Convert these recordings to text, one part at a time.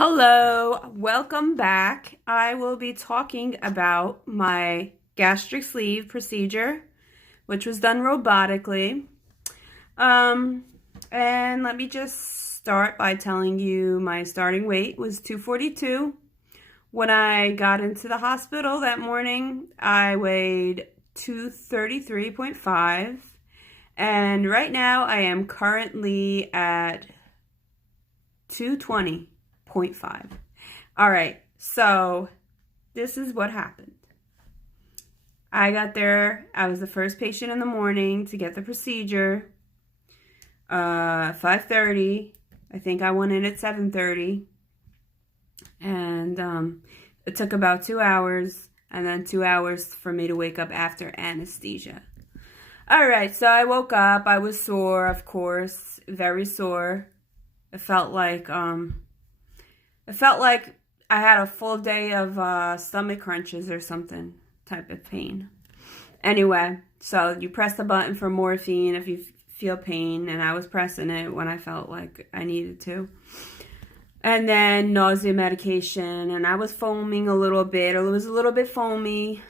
Hello, welcome back. I will be talking about my gastric sleeve procedure, which was done robotically. And let me just start by telling you my starting weight was 242. When I got into the hospital that morning, I weighed 233.5. And right now I am currently at 220.5. All right, so this is what happened. I got there. I was the first patient in the morning to get the procedure. 5:30. I think I went in at 7:30. And it took about 2 hours, and then 2 hours for me to wake up after anesthesia. All right, so I woke up. I was sore, of course, very sore. It felt like I had a full day of stomach crunches or something type of pain. Anyway, so you press the button for morphine if you feel pain, and I was pressing it when I felt like I needed to. And then nausea medication, and I was foaming a little bit. It was a little bit foamy,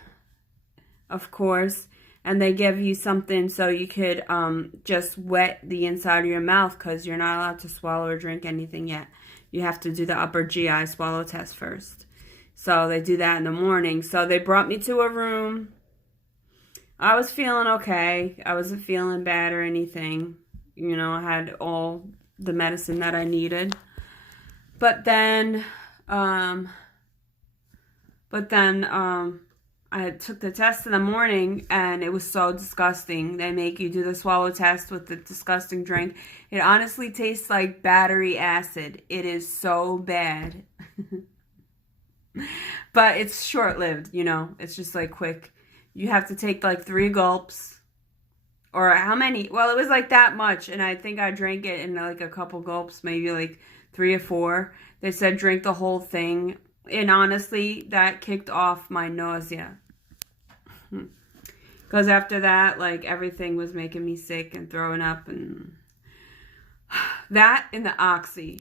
of course. And they give you something so you could just wet the inside of your mouth, because you're not allowed to swallow or drink anything yet. You have to do the upper GI swallow test first. So they do that in the morning. So they brought me to a room. I was feeling okay. I wasn't feeling bad or anything. You know, I had all the medicine that I needed. But then I took the test in the morning, and it was so disgusting. They make you do the swallow test with the disgusting drink. It honestly tastes like battery acid. It is so bad. But it's short-lived, you know. It's just like quick. You have to take like 3 gulps. Or how many? Well, it was like that much, and I think I drank it in like a couple gulps, maybe like 3 or 4. They said drink the whole thing. And honestly, that kicked off my nausea. Because after that, like, everything was making me sick and throwing up. And that and the oxy.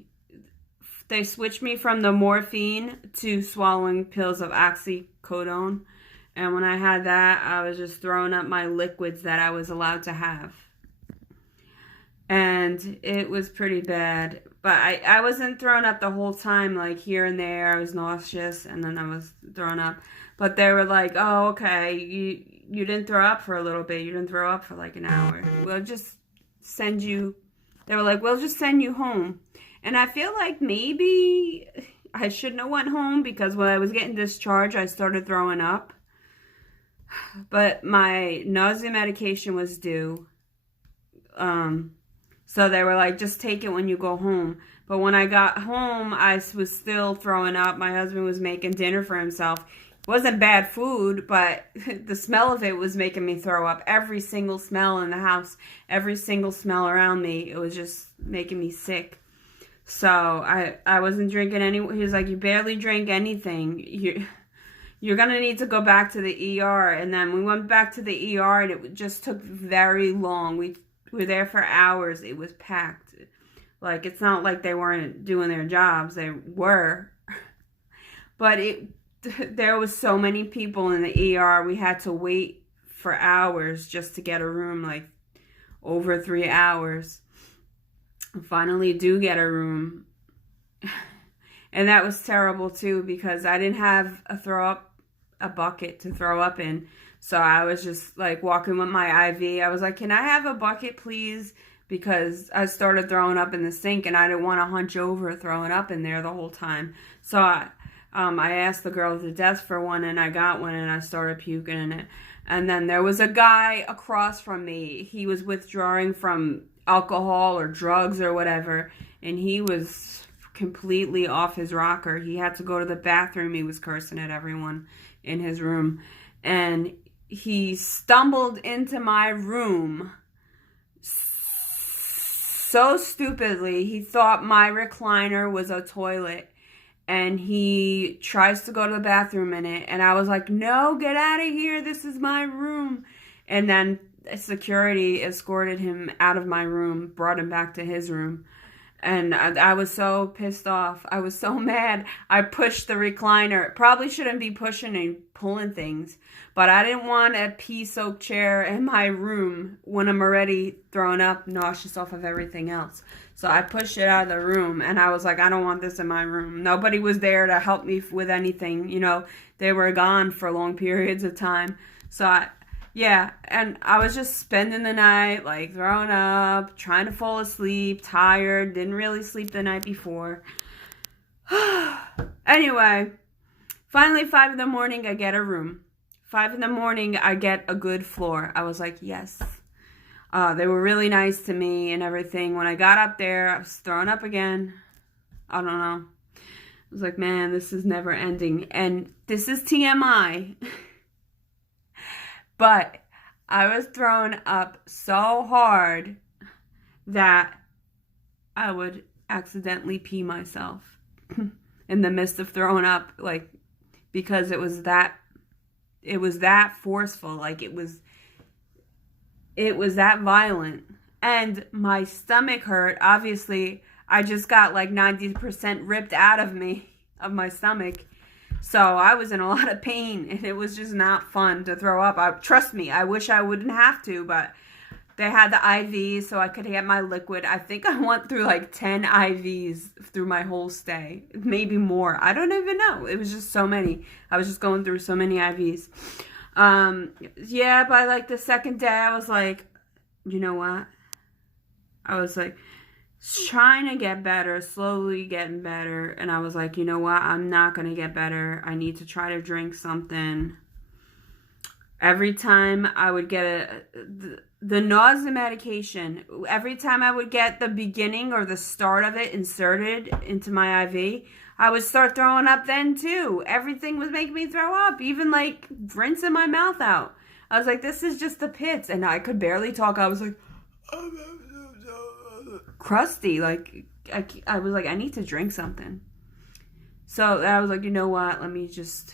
They switched me from the morphine to swallowing pills of oxycodone. And when I had that, I was just throwing up my liquids that I was allowed to have. And it was pretty bad. But I wasn't throwing up the whole time, like here and there. I was nauseous, and then I was throwing up. But they were like, oh, okay, you didn't throw up for a little bit. You didn't throw up for like an hour. We'll just send you, they were like, we'll just send you home. And I feel like maybe I shouldn't have went home, because when I was getting discharged, I started throwing up. But my nausea medication was due. So they were like, just take it when you go home. But when I got home, I was still throwing up. My husband was making dinner for himself. It wasn't bad food, but the smell of it was making me throw up. Every single smell in the house, every single smell around me, it was just making me sick. So I wasn't drinking any. He was like, you barely drink anything. You're going to need to go back to the ER. And then we went back to the ER, and it just took very long. We were there for hours. It was packed. Like, it's not like they weren't doing their jobs. They were. But there was so many people in the ER. We had to wait for hours just to get a room, like over 3 hours. Finally do get a room. And that was terrible too, because I didn't have a bucket to throw up in. So I was just like walking with my IV. I was like, can I have a bucket, please? Because I started throwing up in the sink, and I didn't want to hunch over throwing up in there the whole time. So I asked the girl at the desk for one, and I got one, and I started puking in it. And then there was a guy across from me. He was withdrawing from alcohol or drugs or whatever, and he was completely off his rocker. He had to go to the bathroom. He was cursing at everyone in his room. And he stumbled into my room so stupidly. He thought my recliner was a toilet, and he tries to go to the bathroom in it. And I was like, no, get out of here. This is my room. And then security escorted him out of my room, brought him back to his room. And I was so pissed off. I was so mad. I pushed the recliner. Probably shouldn't be pushing and pulling things. But I didn't want a pea-soaked chair in my room when I'm already throwing up, nauseous off of everything else. So I pushed it out of the room. And I was like, I don't want this in my room. Nobody was there to help me with anything. You know, they were gone for long periods of time. So yeah, and I was just spending the night, like, throwing up, trying to fall asleep, tired, didn't really sleep the night before. Anyway, finally, 5 in the morning, I get a room. 5 in the morning, I get a good floor. I was like, yes. They were really nice to me and everything. When I got up there, I was throwing up again. I don't know. I was like, man, this is never ending. And this is TMI. But I was throwing up so hard that I would accidentally pee myself in the midst of throwing up, like, because it was that forceful, like it was that violent. And my stomach hurt. Obviously, I just got like 90% ripped out of me, of my stomach. So I was in a lot of pain, and it was just not fun to throw up. Trust me, I wish I wouldn't have to, but they had the IVs so I could get my liquid. I think I went through like 10 IVs through my whole stay, maybe more. I don't even know. It was just so many. I was just going through so many IVs. Yeah, by like the second day, I was like, you know what? I was like, trying to get better, slowly getting better, and I was like, you know what, I'm not going to get better. I need to try to drink something. Every time I would get the nausea medication, every time I would get the beginning or the start of it inserted into my IV, I would start throwing up then too. Everything was making me throw up, even like rinsing my mouth out. I was like, this is just the pits, and I could barely talk. I was like, crusty, like I was like, I need to drink something. So I was like, you know what, let me just,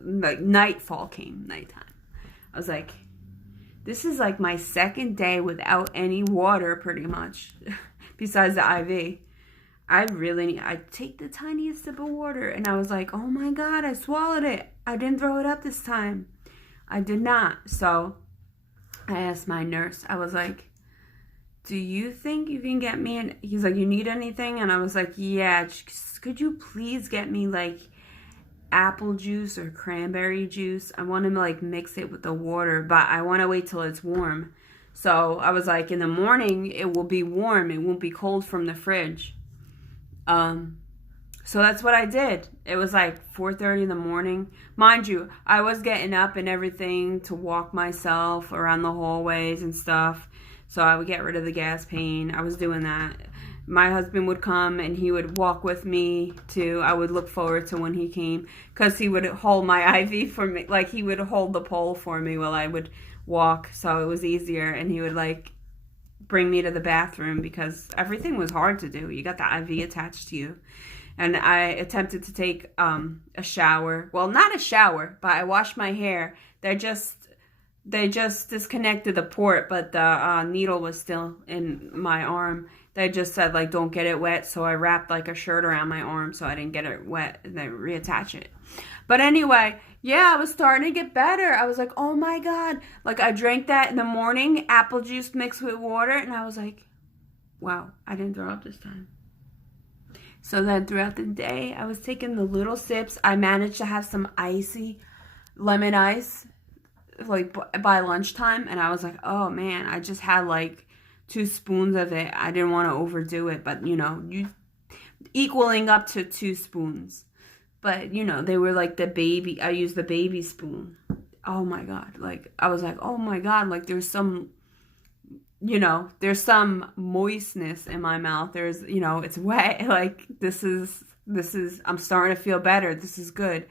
like, nighttime. I was like, this is like my second day without any water, pretty much, besides the IV. I take the tiniest sip of water, and I was like, oh my God, I swallowed it. I didn't throw it up this time. I did not. So I asked my nurse, I was like, do you think you can get me he's like, you need anything? And I was like, yeah, could you please get me like apple juice or cranberry juice? I want to like mix it with the water, but I want to wait till it's warm. So I was like, in the morning, it will be warm. It won't be cold from the fridge. So that's what I did. It was like 4:30 in the morning. Mind you, I was getting up and everything to walk myself around the hallways and stuff. So I would get rid of the gas pain. I was doing that. My husband would come and he would walk with me too. I would look forward to when he came, because he would hold my IV for me. Like, he would hold the pole for me while I would walk. So it was easier. And he would like bring me to the bathroom, because everything was hard to do. You got the IV attached to you. And I attempted to take a shower. Well, not a shower, but I washed my hair. They just disconnected the port, but the needle was still in my arm. They just said, like, don't get it wet. So I wrapped like a shirt around my arm so I didn't get it wet, and then reattach it. But anyway, yeah, I was starting to get better. I was like, oh my God. Like, I drank that in the morning, apple juice mixed with water. And I was like, wow, I didn't throw up this time. So then throughout the day, I was taking the little sips. I managed to have some icy lemon ice, like, by lunchtime. And I was like, oh man, I just had like 2 spoons of it. I didn't want to overdo it, but you know, equaling up to 2 spoons. But you know, they were like I used the baby spoon. Oh my God. Like, I was like, oh my God, like there's some moistness in my mouth. There's, it's wet. Like, this is, I'm starting to feel better. This is good.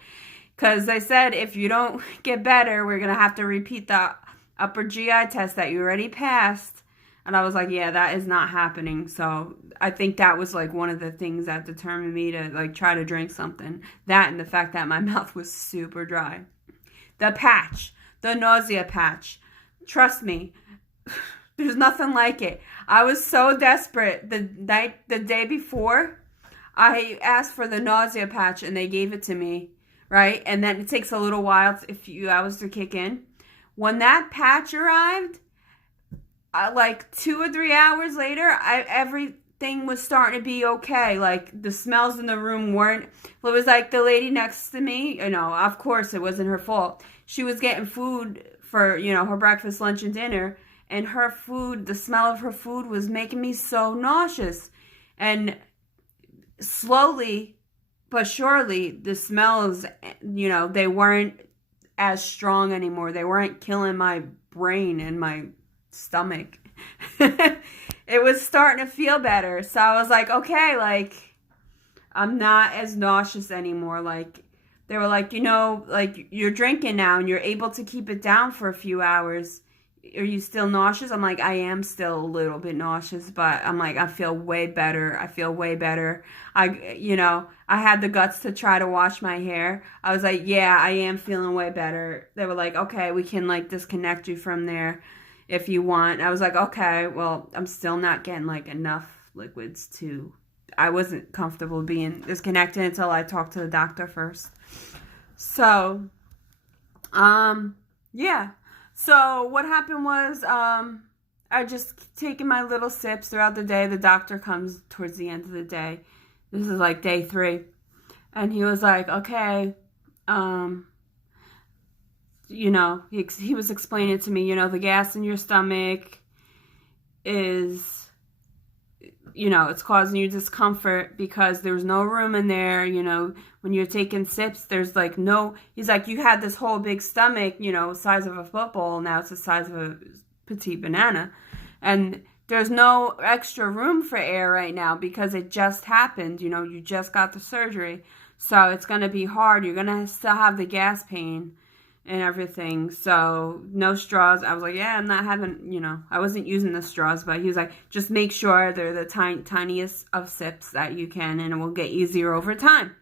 Because they said, if you don't get better, we're going to have to repeat the upper GI test that you already passed. And I was like, yeah, that is not happening. So I think that was like one of the things that determined me to like try to drink something. That and the fact that my mouth was super dry. The nausea patch. Trust me, There's nothing like it. I was so desperate the day before. I asked for the nausea patch and they gave it to me, right? And then it takes a little while, a few hours to kick in. When that patch arrived, like 2 or 3 hours later, everything was starting to be okay. Like the smells in the room weren't. It was like the lady next to me. Of course it wasn't her fault. She was getting food for her breakfast, lunch, and dinner, and her food, the smell of her food was making me so nauseous. And slowly but surely, the smells, they weren't as strong anymore. They weren't killing my brain and my stomach. It was starting to feel better. So I was like, okay, like, I'm not as nauseous anymore. Like, they were like, like, you're drinking now and you're able to keep it down for a few hours. Are you still nauseous? I'm like, I am still a little bit nauseous, but I'm like, I feel way better. I feel way better. I had the guts to try to wash my hair. I was like, yeah, I am feeling way better. They were like, okay, we can like disconnect you from there if you want. I was like, okay, well, I'm still not getting like enough liquids to, I wasn't comfortable being disconnected until I talked to the doctor first. So, yeah. So what happened was, I just taking my little sips throughout the day. The doctor comes towards the end of the day. This is like day 3. And he was like, okay, he was explaining to me, the gas in your stomach is, it's causing you discomfort because there's no room in there, when you're taking sips, there's like he's like, you had this whole big stomach, size of a football, now it's the size of a petite banana, and there's no extra room for air right now because it just happened, you just got the surgery, so it's going to be hard, you're going to still have the gas pain and everything, so no straws. I was like, yeah, I'm not having, I wasn't using the straws, but he was like, just make sure they're the tiniest of sips that you can, and it will get easier over time.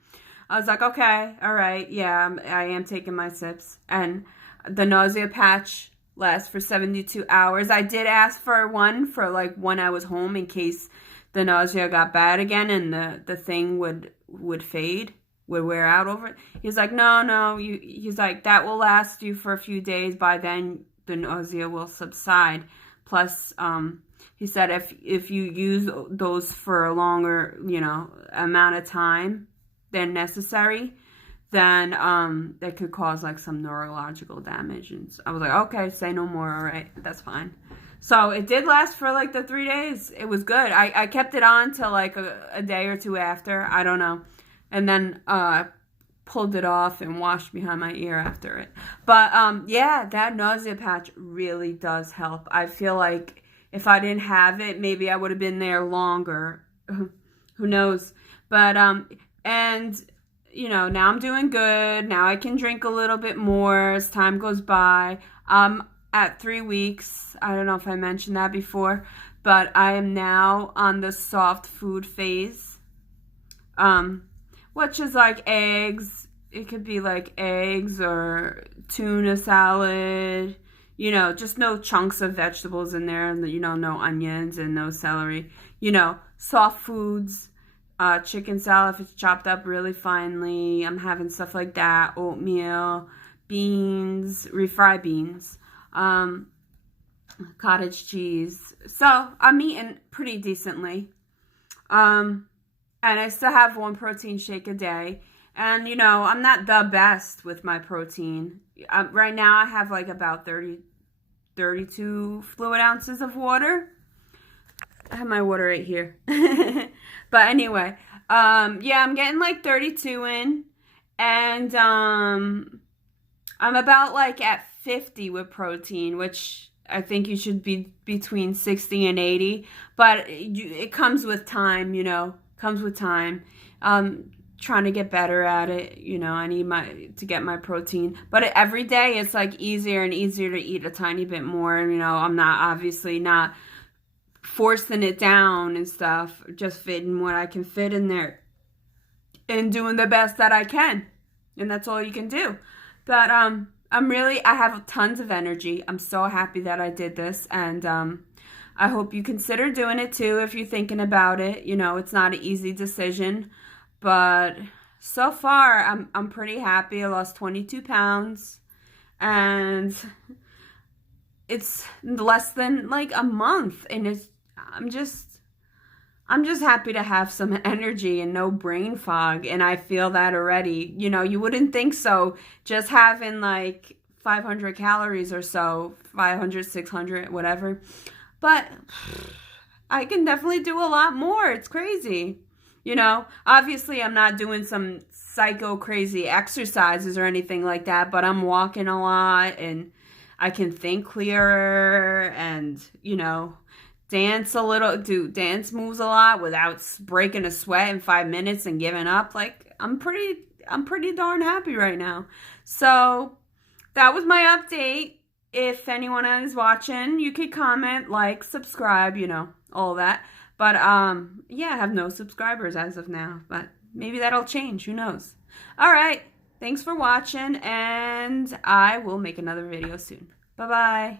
I was like, okay, all right, yeah, I am taking my sips, and the nausea patch lasts for 72 hours. I did ask for one for like when I was home in case the nausea got bad again and the thing would fade. Would wear out over it. He's like, no, he's like, that will last you for a few days. By then, the nausea will subside. Plus, he said if you use those for a longer, amount of time than necessary, then that could cause like some neurological damage. And I was like, okay, say no more. All right, that's fine. So it did last for like the 3 days. It was good. I kept it on till like a day or two after. I don't know. And then pulled it off and washed behind my ear after it. But yeah, that nausea patch really does help. I feel like if I didn't have it, maybe I would have been there longer. Who knows? But and now I'm doing good. Now I can drink a little bit more as time goes by. At 3 weeks, I don't know if I mentioned that before, but I am now on the soft food phase. Which is like eggs. It could be like eggs or tuna salad. Just no chunks of vegetables in there. No onions and no celery. Soft foods. Chicken salad if it's chopped up really finely. I'm having stuff like that. Oatmeal. Beans. Refried beans. Cottage cheese. So, I'm eating pretty decently. And I still have 1 protein shake a day. And, I'm not the best with my protein. Right now, I have like about 32 fluid ounces of water. I have my water right here. But anyway, yeah, I'm getting like 32 in. And I'm about like at 50 with protein, which I think you should be between 60 and 80. But it comes with time, comes with time. Trying to get better at it. I need to get my protein. But every day it's like easier and easier to eat a tiny bit more. I'm obviously not forcing it down and stuff. Just fitting what I can fit in there and doing the best that I can. And that's all you can do. But I have tons of energy. I'm so happy that I did this. And I hope you consider doing it too if you're thinking about it. You know, it's not an easy decision, but so far I'm pretty happy. I lost 22 pounds and it's less than like a month, and I'm just happy to have some energy and no brain fog, and I feel that already. You know, you wouldn't think so, just having like 500 calories or so, 500, 600, whatever. But I can definitely do a lot more. It's crazy. You know, obviously I'm not doing some psycho crazy exercises or anything like that, but I'm walking a lot and I can think clearer and, you know, dance a little, do dance moves a lot without breaking a sweat in 5 minutes and giving up. Like, I'm pretty darn happy right now. So that was my update. If anyone is watching, you could comment, like, subscribe, you know, all that. But yeah, I have no subscribers as of now, but maybe that'll change. Who knows? All right. Thanks for watching, and I will make another video soon. Bye-bye.